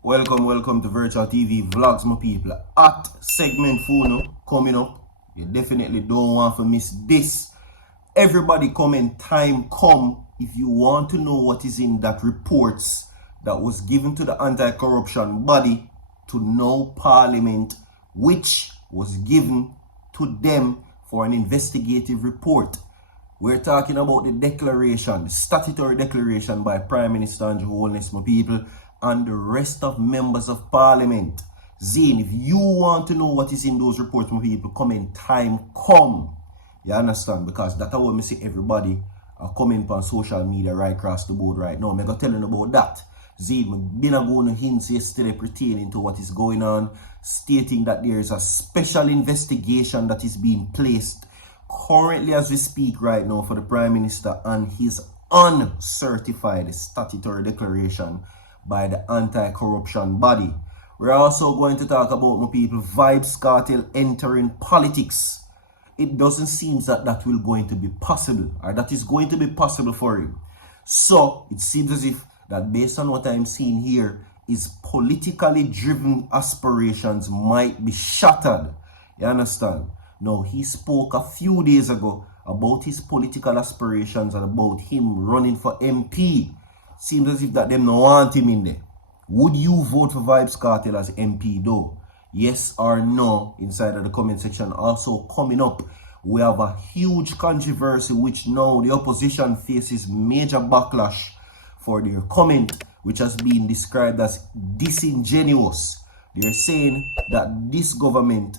Welcome to Virtual TV Vlogs, my people. At segment 4 coming up. You definitely don't want to miss this. Everybody comment, time come if you want to know what is in that reports that was given to the anti-corruption body to know Parliament, which was given to them for an investigative report. We're talking about the declaration, the statutory declaration by Prime Minister and Holness, my people, and the rest of members of Parliament. Zane, if you want to know what is in those reports, my people, comment time come. You understand? Because that's what I see everybody comment on social media right across the board right now. I'm going to tell you about that. Zane, I've been going to hints yesterday pertaining to what is going on, stating that there is a special investigation that is being placed currently as we speak right now for the Prime Minister and his uncertified statutory declaration by the anti-corruption body. We're also going to talk about, my people, Vybz Kartel entering politics. It doesn't seem that that will going to be possible, or that is going to be possible for him. So it seems as if that based on what I'm seeing here, his politically driven aspirations might be shattered. You understand? Now, he spoke a few days ago about his political aspirations and about him running for MP. Seems as if that them no want him in there. Would you vote for Vybz Kartel as MP though? Yes or no inside of the comment section. Also coming up, we have a huge controversy which now the opposition faces major backlash for their comment, which has been described as disingenuous. They're saying that this government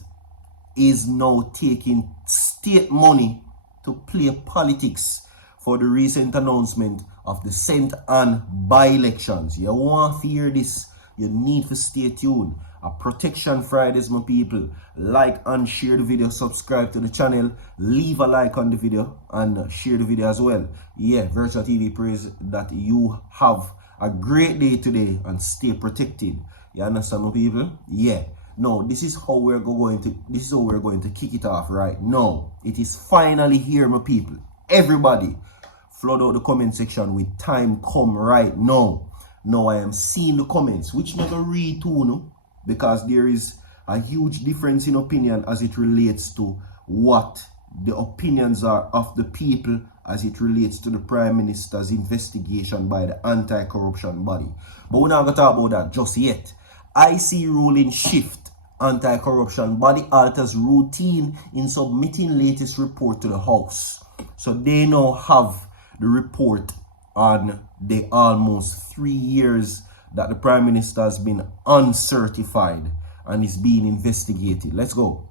is now taking state money to play politics for the recent announcement of the St. Anne by-elections. You want to hear this, you need to stay tuned. A Protection Fridays, my people. Like and share the video, subscribe to the channel, leave a like on the video and share the video as well. Yeah, Virtual TV prays that you have a great day today and stay protected. You understand, my people? Yeah. No, this is how we're going to kick it off right now. It is finally here, my people. Everybody flood out the comment section with time come right now. Now I am seeing the comments, which never read to no, because there is a huge difference in opinion as it relates to what the opinions are of the people as it relates to the Prime Minister's investigation by the anti-corruption body. But we're not going to talk about that just yet. IC ruling shift. Anti-corruption body alters routine in submitting latest report to the House. So they now have the report on the almost 3 years that the Prime Minister has been uncertified and is being investigated. Let's go.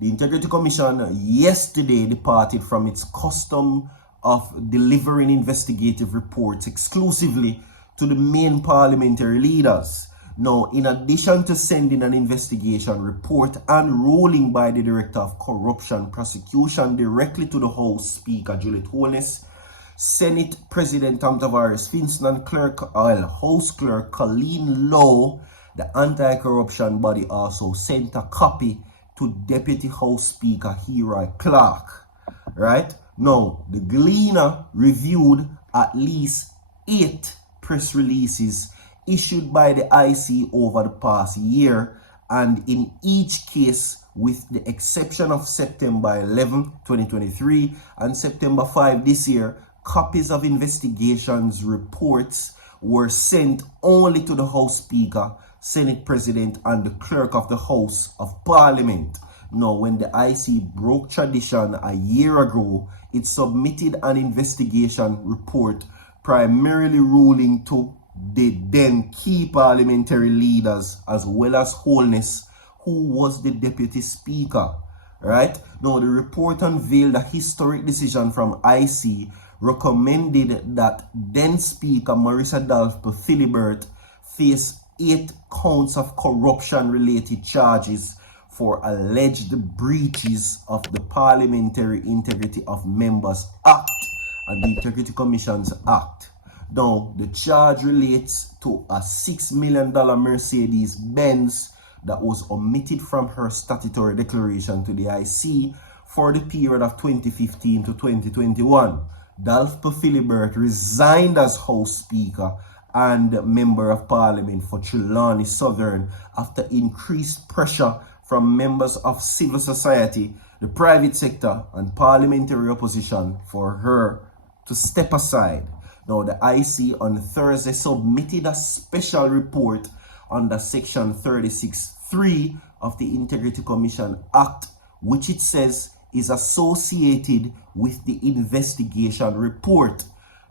The Integrity Commission yesterday departed from its custom of delivering investigative reports exclusively to the main parliamentary leaders. Now, in addition to sending an investigation report and ruling by the Director of Corruption Prosecution directly to the House Speaker Juliet Holness, Senate President Tom Tavares Finson and House Clerk Colleen Lowe, the anti-corruption body also sent a copy to Deputy House Speaker Hero Clark. Right? Now, the Gleaner reviewed at least 8 press releases issued by the IC over the past year, and in each case, with the exception of September 11, 2023 and September 5 this year, copies of investigations reports were sent only to the House Speaker, Senate President and the Clerk of the House of Parliament. Now, when the IC broke tradition a year ago, it submitted an investigation report primarily ruling to the then key parliamentary leaders as well as Holness, who was the deputy speaker. Right now, the report unveiled a historic decision from IC recommended that then Speaker Marissa Dalpe Philibert face 8 counts of corruption related charges for alleged breaches of the Parliamentary Integrity of Members Act and the Integrity Commissions Act. Now, the charge relates to a $6 million Mercedes-Benz that was omitted from her statutory declaration to the IC for the period of 2015 to 2021. Dalpe Philibert resigned as House Speaker and Member of Parliament for Trelawney Southern after increased pressure from members of civil society, the private sector, and parliamentary opposition for her to step aside. Now, the IC on Thursday submitted a special report under Section 36(3) of the Integrity Commission Act, which it says is associated with the investigation report.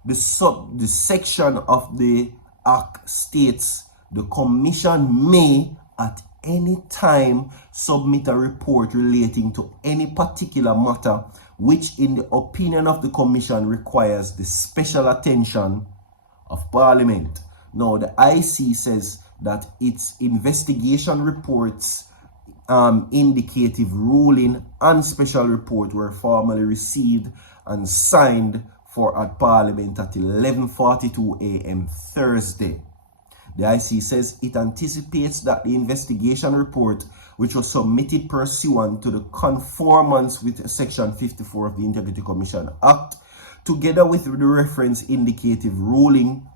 The section of the Act states the Commission may at any time submit a report relating to any particular matter which in the opinion of the Commission requires the special attention of Parliament. Now, the IC says that its investigation reports, indicative ruling and special report were formally received and signed for at Parliament at 11:42 a.m. Thursday. The IC says it anticipates that the investigation report, which was submitted pursuant to the conformance with Section 54 of the Integrity Commission Act, together with the reference indicative ruling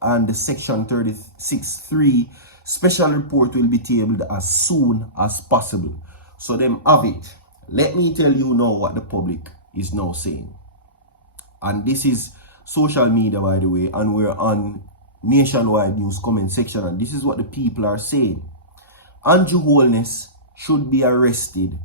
and the Section 36(3) special report will be tabled as soon as possible. So them have it. Let me tell you now what the public is now saying. And this is social media, by the way, and we're on Nationwide News comment section, and this is what the people are saying. Andrew Holness should be arrested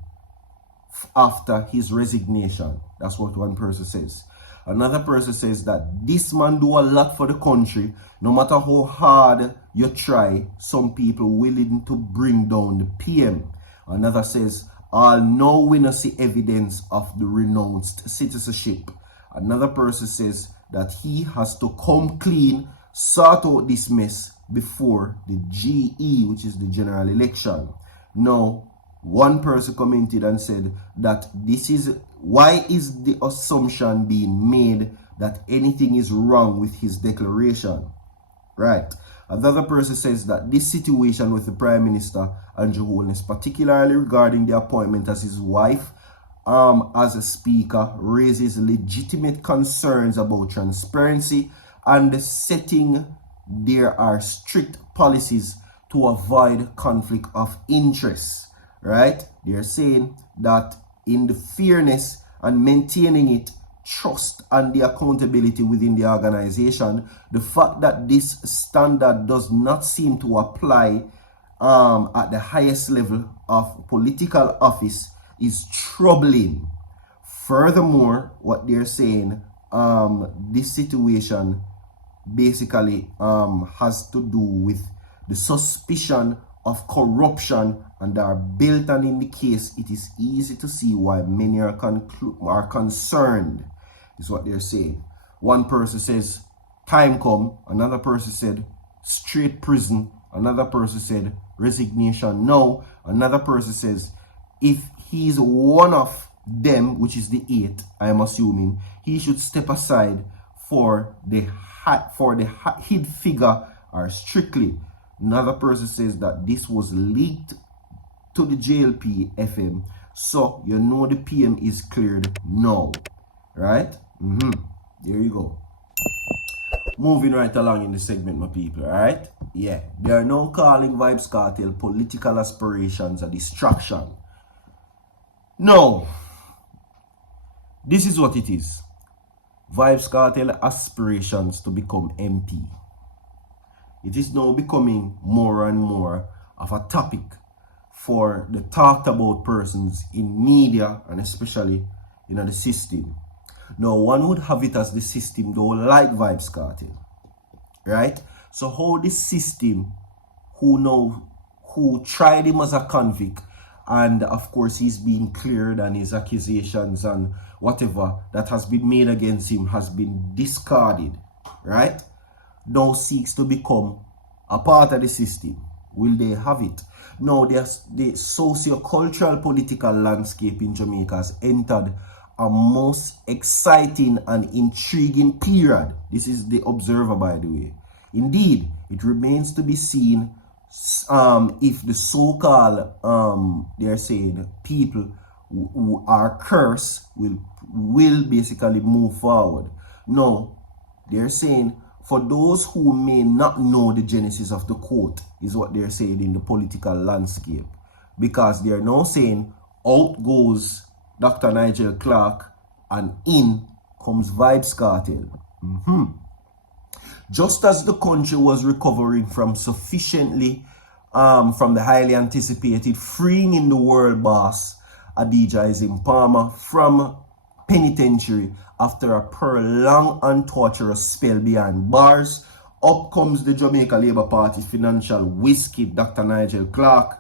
after his resignation. That's what one person says. Another person says that this man do a lot for the country. No matter how hard you try, some people willing to bring down the PM. Another says, now we not see evidence of the renounced citizenship. Another person says that he has to come clean, sort out this mess before the GE, which is the general election. Now, one person commented and said that why is the assumption being made that anything is wrong with his declaration? Right. Another person says that this situation with the Prime Minister, Andrew Holness, particularly regarding the appointment as his wife as a speaker, raises legitimate concerns about transparency and the setting. There are strict policies to avoid conflict of interest. Right? They're saying that in the fairness and maintaining it, trust and the accountability within the organization, the fact that this standard does not seem to apply at the highest level of political office is troubling. Furthermore, what they're saying, this situation basically has to do with the suspicion of corruption and are built, and in the case it is easy to see why many are concerned, is what they're saying. One person says time come, another person said straight prison, another person said resignation no, another person says if he's one of them, which is the 8, I am assuming, he should step aside for the hid figure or strictly. Another person says that this was leaked to the JLP FM, so you know the PM is cleared now, right? There you go. Moving right along in the segment, my people, alright? Yeah, they are now calling Vybz Kartel political aspirations a distraction. No, this is what it is. Vybz Kartel aspirations to become MP. It is now becoming more and more of a topic for the talked about persons in media and especially in the system. Now, one would have it as the system don't like Vybz Kartel, right? So how the system who tried him as a convict, and of course he's being cleared and his accusations and whatever that has been made against him has been discarded, right? Now seeks to become a part of the system. Will they have it? Now, the socio-cultural political landscape in Jamaica has entered a most exciting and intriguing period. This is the Observer, by the way. Indeed, it remains to be seen if the so-called, they're saying, people who are cursed will basically move forward. Now, they're saying, for those who may not know the genesis of the quote, is what they're saying in the political landscape. Because they're now saying, out goes Dr. Nigel Clark and in comes Vybz Kartel. Just as the country was recovering from from the highly anticipated freeing in the world boss Adidja Palmer from penitentiary after a prolonged and torturous spell behind bars, up comes the Jamaica Labour Party financial whiskey Dr. Nigel Clark,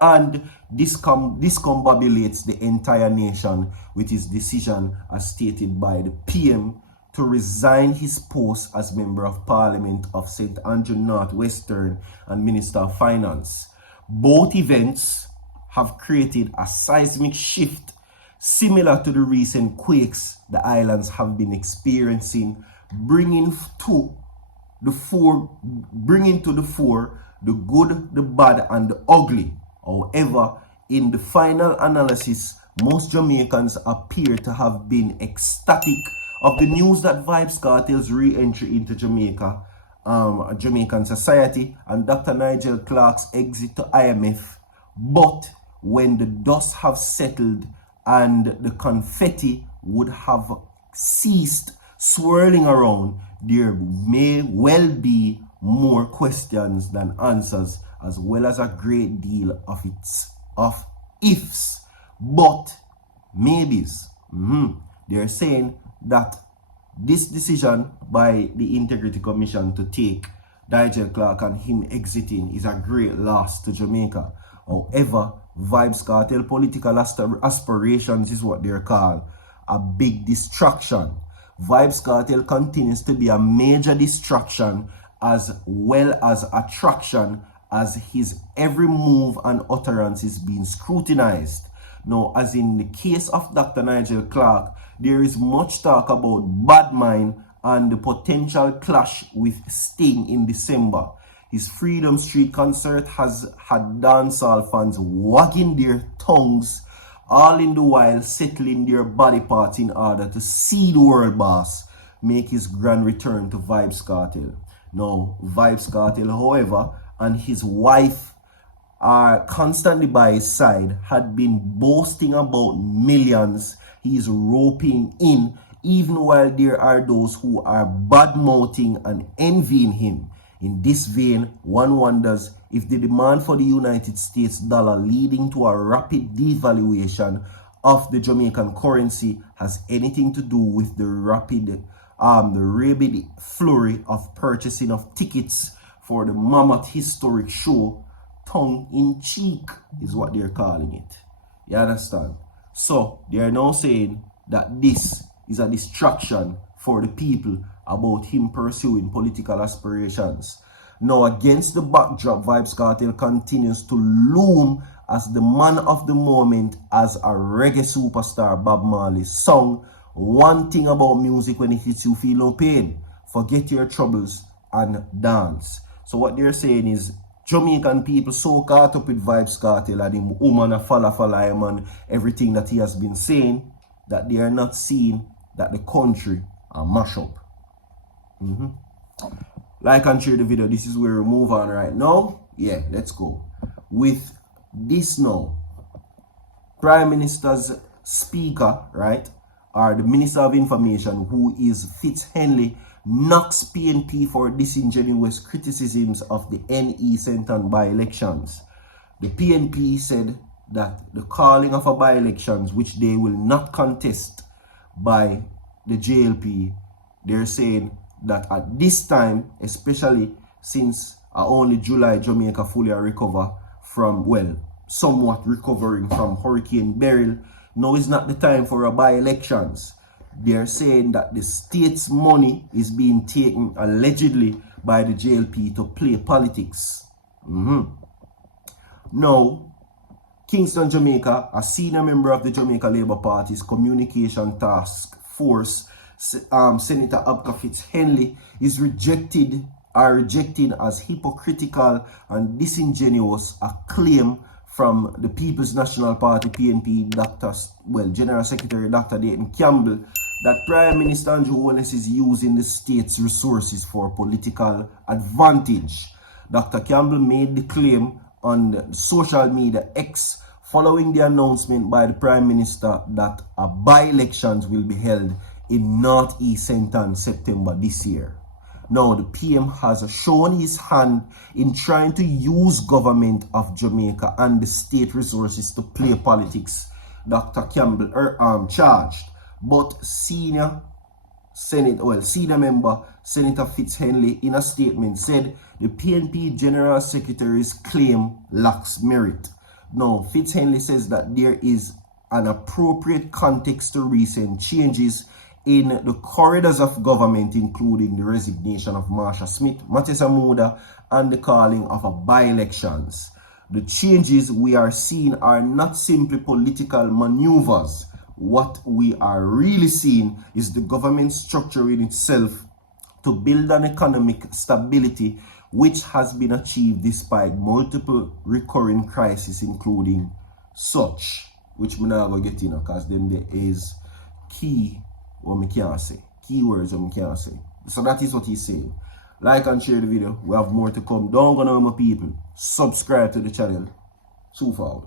and this discombobulates the entire nation with his decision, as stated by the PM, to resign his post as Member of Parliament of St. Andrew North Western and Minister of Finance. Both events have created a seismic shift similar to the recent quakes the islands have been experiencing, bringing to the fore the good, the bad, and the ugly. However, in the final analysis, most Jamaicans appear to have been ecstatic of the news that Vybz Kartel's re-entry into Jamaica, Jamaican society, and Dr. Nigel Clark's exit to IMF. But when the dust have settled and the confetti would have ceased swirling around, there may well be more questions than answers, as well as a great deal of ifs, but maybes. They're saying that this decision by the Integrity Commission to take Nigel Clark and him exiting is a great loss to Jamaica. However, Vybz Kartel political aspirations is what they're called a big distraction. Vybz Kartel continues to be a major distraction as well as attraction, as his every move and utterance is being scrutinized. Now, as in the case of Dr. Nigel Clark, there is much talk about bad mind and the potential clash with Sting in December. His Freedom Street concert has had dancehall fans wagging their tongues, all in the while settling their body parts in order to see the world boss make his grand return to Vybz Kartel. Now, Vybz Kartel, however, and his wife are constantly by his side, had been boasting about millions he is roping in, even while there are those who are bad-mouthing and envying him. In this vein, one wonders if the demand for the United States dollar leading to a rapid devaluation of the Jamaican currency has anything to do with the rabid flurry of purchasing of tickets for the mammoth historic show. Tongue in cheek is what they're calling it. You understand? So they are now saying that this is a distraction for the people about him pursuing political aspirations. Now, against the backdrop, Vybz Kartel continues to loom as the man of the moment, as a reggae superstar Bob Marley's song, "One Thing About Music, when it hits you feel no pain, forget your troubles and dance." So what they're saying is, Jamaican people so caught up with Vybz Kartel and him woman a follow him and everything that he has been saying, that they are not seeing that the country are mash up. Like and share the video. This is where we move on right now. Yeah, let's go. With this now, Prime Minister's speaker, right, or the Minister of Information, who is Fitzhenley, knocks PNP for disingenuous criticisms of the NE Senton by-elections. The PNP said that the calling of a by-elections, which they will not contest by the JLP, they're saying that at this time, especially since only July Jamaica fully recover from, well, somewhat recovering from Hurricane Beryl, now is not the time for a by-elections. They're saying that the state's money is being taken allegedly by the JLP to play politics. Now, Kingston, Jamaica, a senior member of the Jamaica Labour Party's Communication Task Force, Senator Abka Fitzhenley, is rejecting as hypocritical and disingenuous a claim from the People's National Party, PNP, General Secretary Dr. Dayton Campbell, that Prime Minister Andrew Holness is using the state's resources for political advantage. Dr. Campbell made the claim on social media X following the announcement by the Prime Minister that by-elections will be held in Northeast St. Ann September this year. Now, the PM has shown his hand in trying to use government of Jamaica and the state resources to play politics. Dr. Campbell charged, but senior member Senator Fitzhenley in a statement said the PNP General Secretary's claim lacks merit. Now, Fitzhenley says that there is an appropriate context to recent changes in the corridors of government, including the resignation of Marsha Smith, Matessa Muda, and the calling of a by-elections. The changes we are seeing are not simply political maneuvers. What we are really seeing is the government structuring itself to build an economic stability which has been achieved despite multiple recurring crises, including such, which we're not going to get in because then there is key what we can't say, keywords what we can't say. So that is what he's saying. Like and share the video. We have more to come. Don't go know my people. Subscribe to the channel. So far.